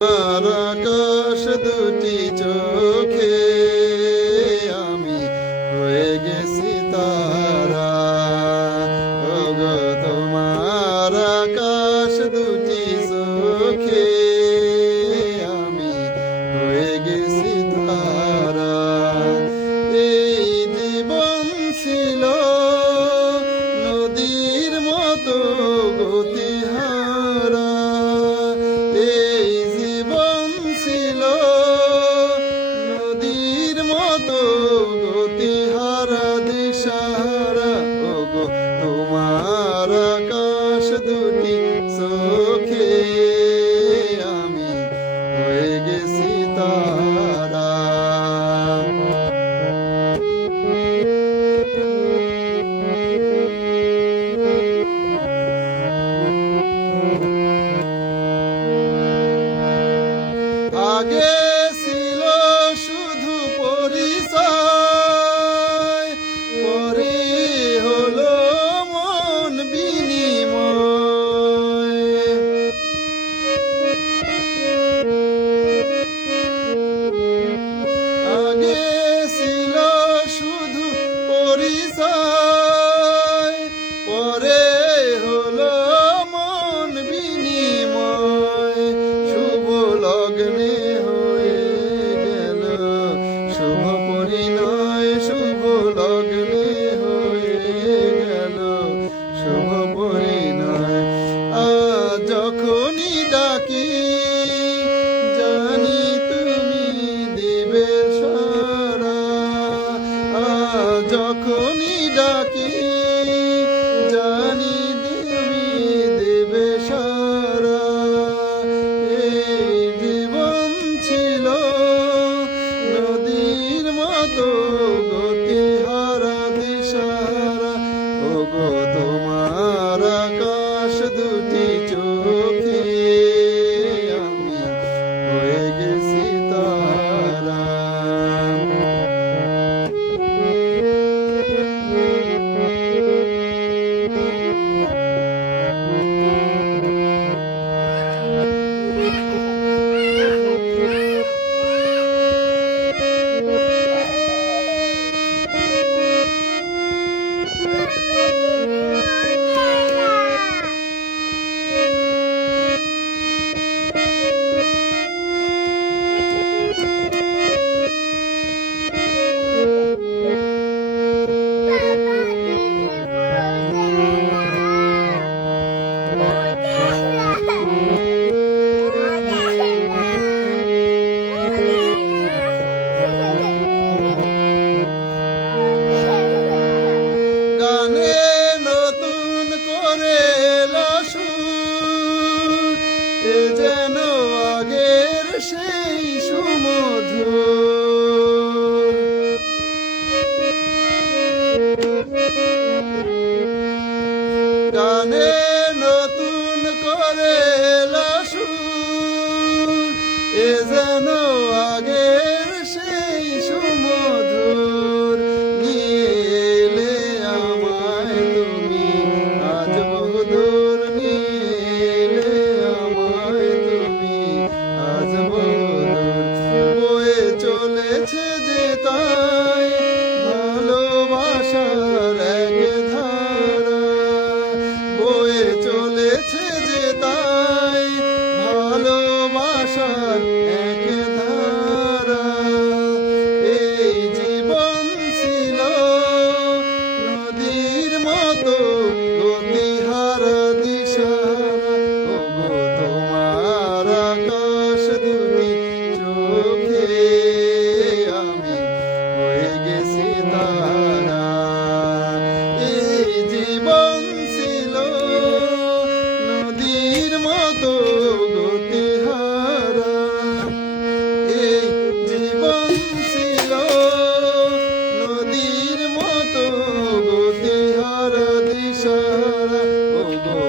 আর আকাশ দুটি চোখে আমি হয়ে গেছি তারা। ওগো তোমার আকাশ দুটি চোখে আমি হয়ে গেছি তারা। এই জীবন ছিল নদীর মতো গতিহারা। এই জীবন ছিল নদীর মতো গতিহারা দিশাহারা। ওগো তোমার আকাশ দুটি চোখে আমি হয়ে গেছি তারা। আগে ছিল শুধু পরিচয়, পরে হলো মন বিনিময়। আগে ছিল শুধু পরিচয়, পরে হলো মন বিনিময়। শুভ লগ্নে হয়ে গেল শুভ পরিণয়। শুভ লগ্নে হয়ে গেল শুভ পরিণয়। আজ যখনই ডাকি জানি তুমি দিবে সাড়া। আজ যখনই ডাকি জানি তুমি দিবে সাড়া। এই জীবন ছিল নদীর মতো গতিহারা দিশাহারা। ওগো তোমার আকাশ দুটি চোখে আমি হয়ে গেছি তারা। গানে নতুন করে এলো সুর, এ যেন আগের সেই সুমধুর। গানে নতুন করে এলো সুর, এ যেন আগের সেই সুমধুর। নিয়ে এলে আমায় তুমি আজ বহুদূর। নিয়ে এলে আমায় তুমি আজ বহুদূর। বয়ে চলেছে যে তাই ভালোবাসার এক ধারা। বয়ে চলেছে যে তাই ভালোবাসার এক ধারা। এই জীবন ছিল নদীর মতো গতিহারা দিশাহারা। ওগো তোমার আকাশ দুটি চোখে আমি হয়ে গেছি তারা। এই জীবন ছিল নদীর মতো গতিহারা। এই জীবন ছিল নদীর মতো গতিহারা দিশাহারা। ওগো